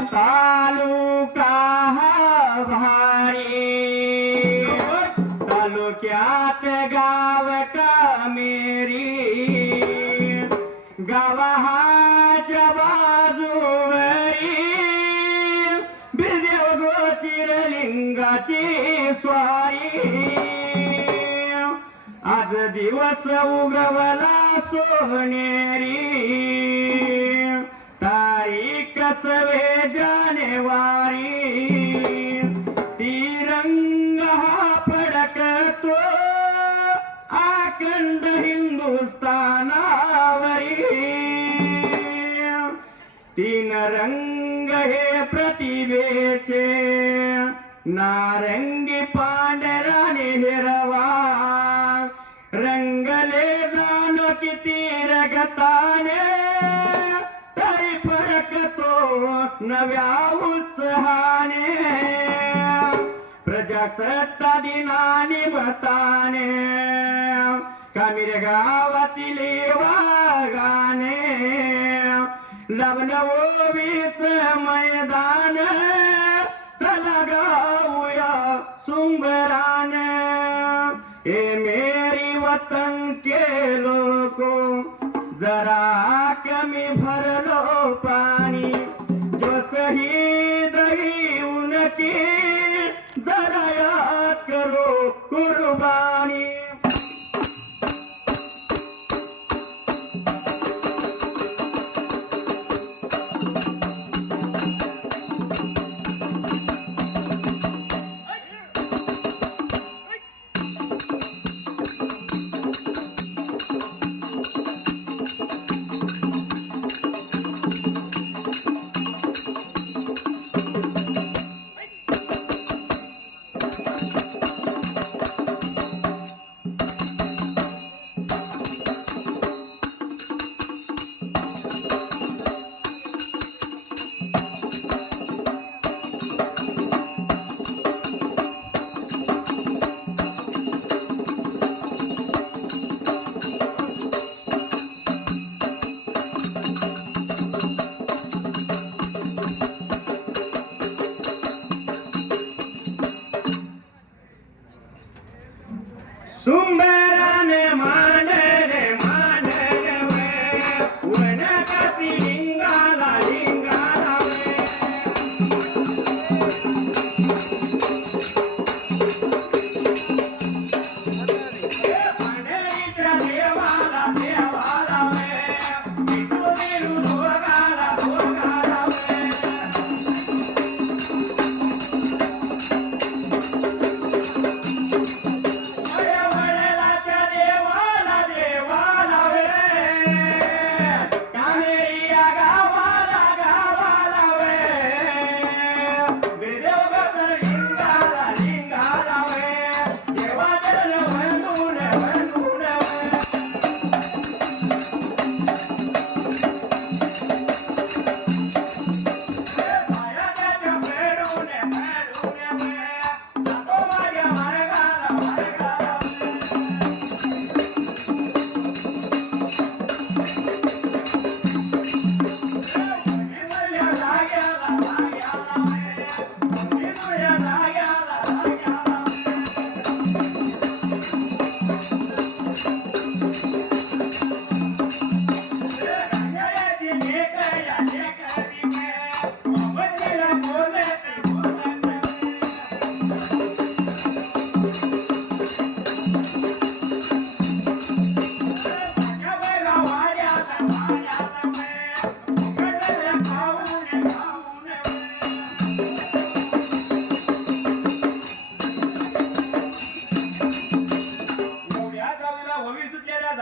तालुका हा भारी. तालुक्यात गाव मेरी गावाच्या बाजूवरी. बिरदेव गोचिरलिंगाची स्वारी. आज दिवस उगवला सोनेरी. सवे जानेवारी तिरंग हा फडकतो अखंड हिंदुस्थानावरी. तीन रंग हे प्रतिभेचे नारंगी पांढराने हिरवा. रंगले जाणो किती रगताने नव्या उत्साहाने प्रजासत्ता दिनाने मताने कामिर गावातील वागाने लग्न मैदान चला गाऊया सुंबरान हे मेरी वतन के लोको जरा कमी भरलो पा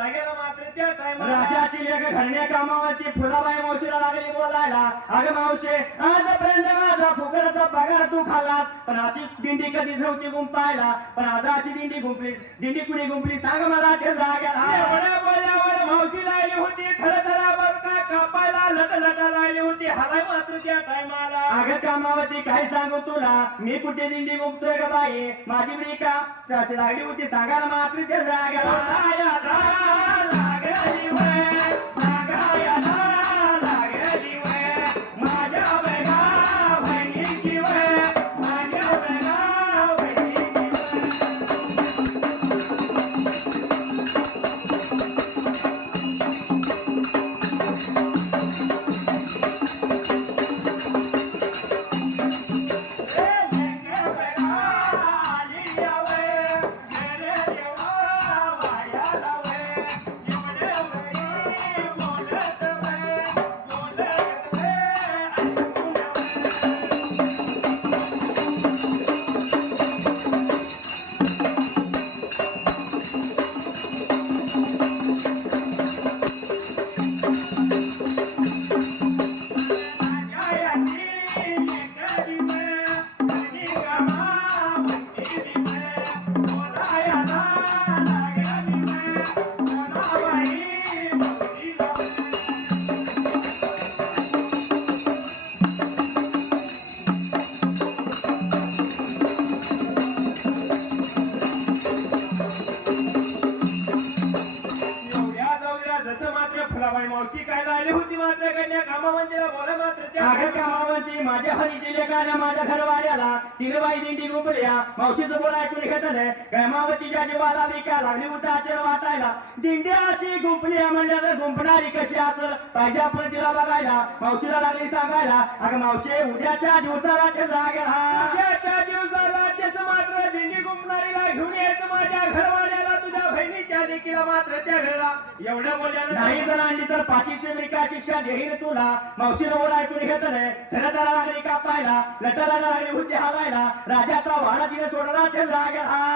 सुटलेल्या जागेला मात्र त्या टायमाला राजाची लेख घरण्या कामावरती फुलाबाई मावशीला लागली बोलायला. अगं मावशे आजपर्यंत माझा फुकटचा पगार तू खाल्लास. पण अशी दिंडी कधी नव्हती गुंपायला? पण आज अशी दिंडी गुंपलीस. दिंडी कुणी गुंपली सांग मला ते जाग्याला एवढ्या बोलल्यावर मावशी लागली होती. थरथरावर का कापायला लट लट लागली होती? हलाय मात्र त्या टायमाला अगं कामावरती काय सांगू तुला? मी कुठे दिंडी गुंपतोय का बाई? माझी बरी का? तशी लागली होती. सांगायला मात्र ते जाग्याला मावशीचं बोल ऐकून घेत नाही. काय मावतीच्या जीवाला विका लागली उताचर वाटायला. दिंडी अशी गुंपली म्हणल्या जर गुंपणारी कशी असं पाहिजे आपण तिला बघायला. मावशीला लागली सांगायला अगं मावशी उद्याच्या दिवसाला ते जागे उद्याच्या दिवसाला त्याच मात्र दिंडी गुंपणारीला घेऊन यायचं माझ्या घरवाल्याला. तुझ्या बहिणीच्या लेकीला मात्र त्या घरला. एवढं बोलल्यानं नाही आणली तर फाशीची मिळका शिक्षा घेईन तुला? मावशीला बोला ऐकून घेतलंय त्याला लागली कापायला लटाला लागली बुद्धी हालायला राजाचा वाडा तिने सोडला ते जागे हा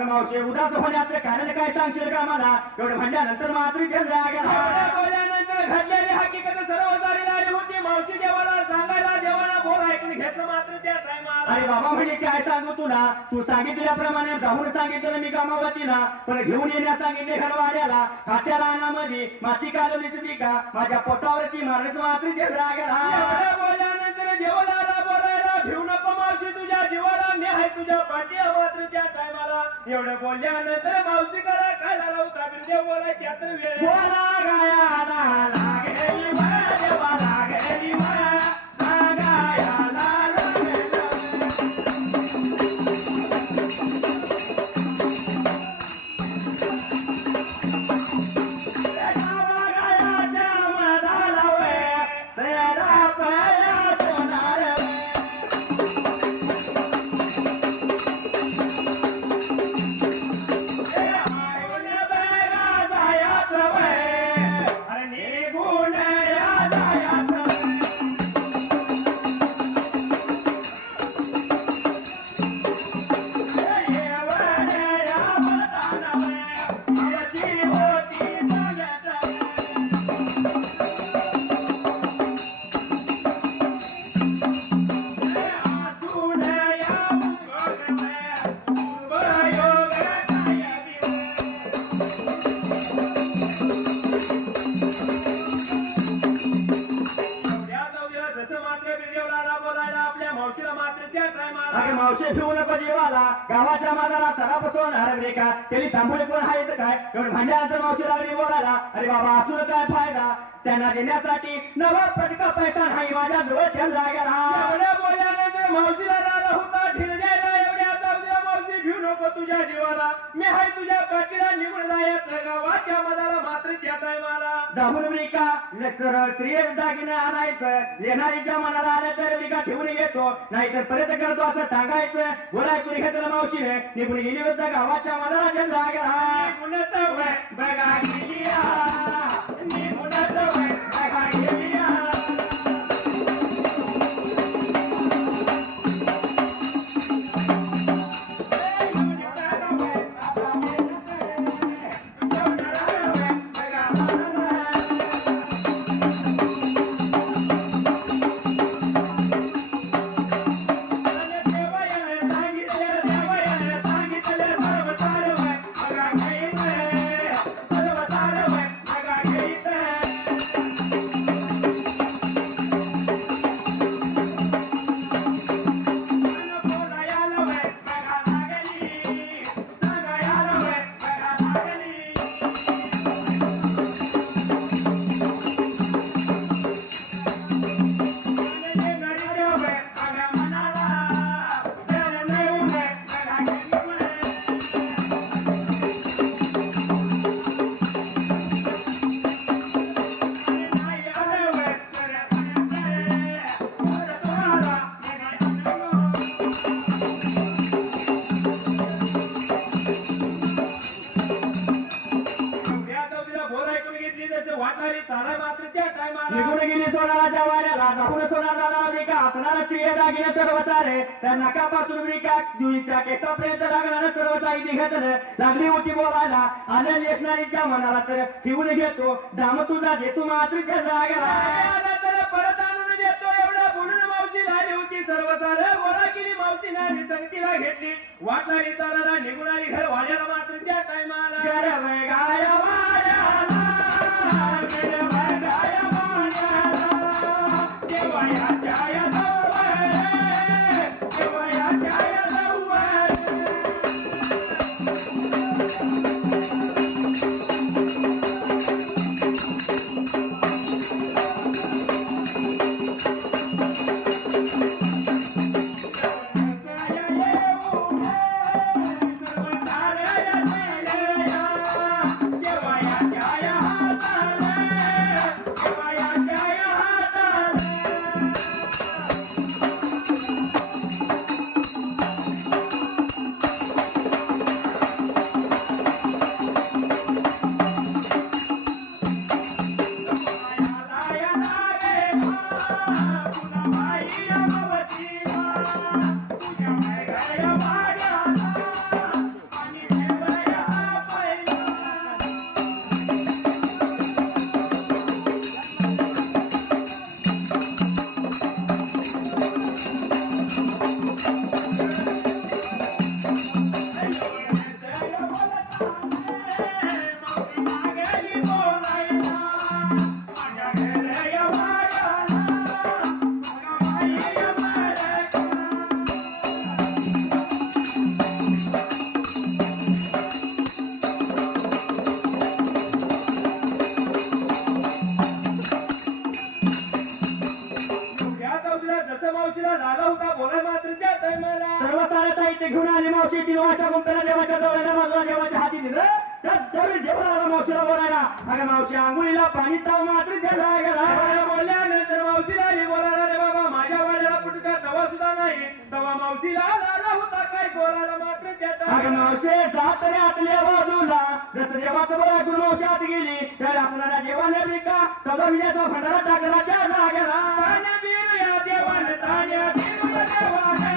अगं मावशी उदास होण्याचं कारण काय सांगशील का मला? एवढं म्हणल्यानंतर मात्र बोलल्यानंतर घडलेली हकीकत सर्व आली होती. मावशी देवाला सांगायला देवाला बोल ऐकून घेतलं मात्र त्या टायमाला अरे बाबा म्हणे काय सांगू तुला? तू सांगितल्याप्रमाणे जाऊन सांगितलं मी कामावतीला. पण घेऊन येण्यास सांगितले घरवाड्याला. खात्याला अनामध्ये माती कालवलीच ती का? माझ्या पोटावरती मारलीच मात्र ते एवढ्या बोलल्यानंतर देवाला बोलायला भिऊ नको मावशी तुझ्या जीवाला. मी आहे तुझ्या पाठीला मात्र त्या टायमाला. एवढं बोलल्यानंतर मावशी करा काय झाला होता बिरदेव बोलाय त्यात वेळ बोला गायाला मावशे फिरू नको जीवाला. गावाच्या मागाला सरा बसवून हरवले का? त्यांनी तांबोळी कोण आहे तर काय? एवढं भांड्याचं मावशी लागली बोलायला. अरे बाबा असून काय फायदा. त्यांना देण्यासाठी नवा पटका पैसा नाही. माझ्या जवळ ठेवला गेला एवढ्या बोलल्यानंतर मावशीला राहिला होता. ढिल एवढ्या जाऊया मावशी भिऊ नको तुझ्या जीवाला. मी हाय तुझ्या पाठीला निघून जायचं. गावाच्या मधाला मात्र त्या टायमा जाऊन ब्रिका सरळ दागिने आणायचं. येणारीच्या मनाला आल्या तर ब्रिका ठेवून घेतो नाहीतर परत करतो असं सांगायचं. बोला ऐकून घेतलं मावशीने निघून गेली होतं गावाच्या मनाला जे जागा बघा काँग्रेस वाटणारी चालणार मात्र घेतो. दाम तुझा देतो मात्र त्या जागेला. तर परत आणून देतो. एवढा बोलून मावशी झाली होती. सर्व सारे वडा केली. मावशी नाही संगतीला घेतली. वाटणारी चालायला निघणारी घर वाड्याला मात्र त्या घेऊन आले मावशी तीन वर्षा गुंपेला देवाच्या जवळला माझा देवाच्या हाती दिलं. त्या त्यावेळी देवळाला मावशीला बोलायला. अगं मावशी आंघोळीला पाणी ताव मात्र बोलल्यानंतर मावशीला आली बोलायला रे बाबा माझ्या वाड्याला पुटका तवा सुद्धा नाही. तवा मावशीला आला होता काय? बोलायला मात्र त्या अगं टायमाला मावशे जात रे आतल्या बाजूला. जसं देवाचं बोला गुरु मावशी आत गेली. त्या असणाऱ्या देवाने ब्रिका चौदा विजयाचा भंडारा टाकला त्या जागेला. देवाने तान्या बीर या देवाने.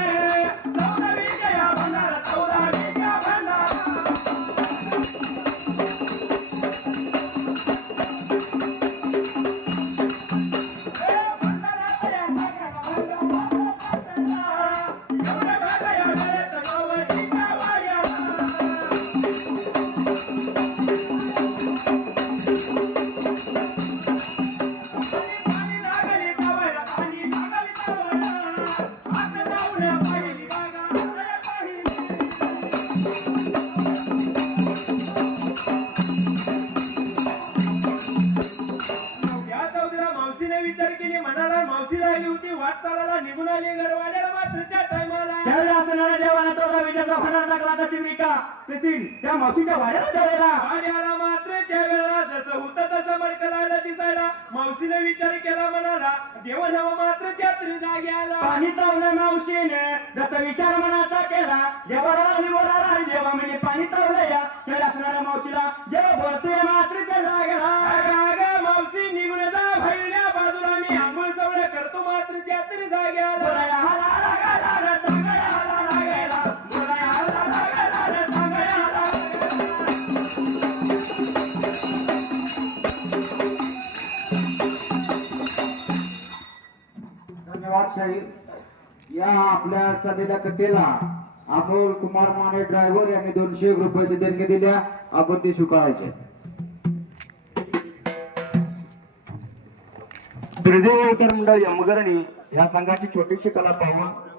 तशी ब्रिका तशी त्या मावशीच्या वाड्याला त्यावेळेला वाड्याला मात्र त्यावेळेला जसं होतं तसं मडकलाला दिसायला मावशीने विचार केला म्हणाला देवन हवं मात्र त्यात जागी आला पाणी तावलं मावशीने जसं विचार मनाचा केला देवाला आणि बोलाला देवा म्हणजे पाणी तावलं या त्यावेळी असणाऱ्या मावशीला देव बोलतोय मात्र त्या जागेला अगं, मावशी निघून जा भैरल्या बाजूला मी आंघोळ सवळ करतो मात्र त्यात जागी आला धन्यवाद या आपल्या चाललेल्या कथेला अमोल कुमार माने ड्रायव्हर यांनी दोनशे एक रुपयाचे देणगी दिल्या आपण ती स्वीकारायचे त्रिदेवकर मंडळ यमगरणी या संघाची छोटीशी कला पाहून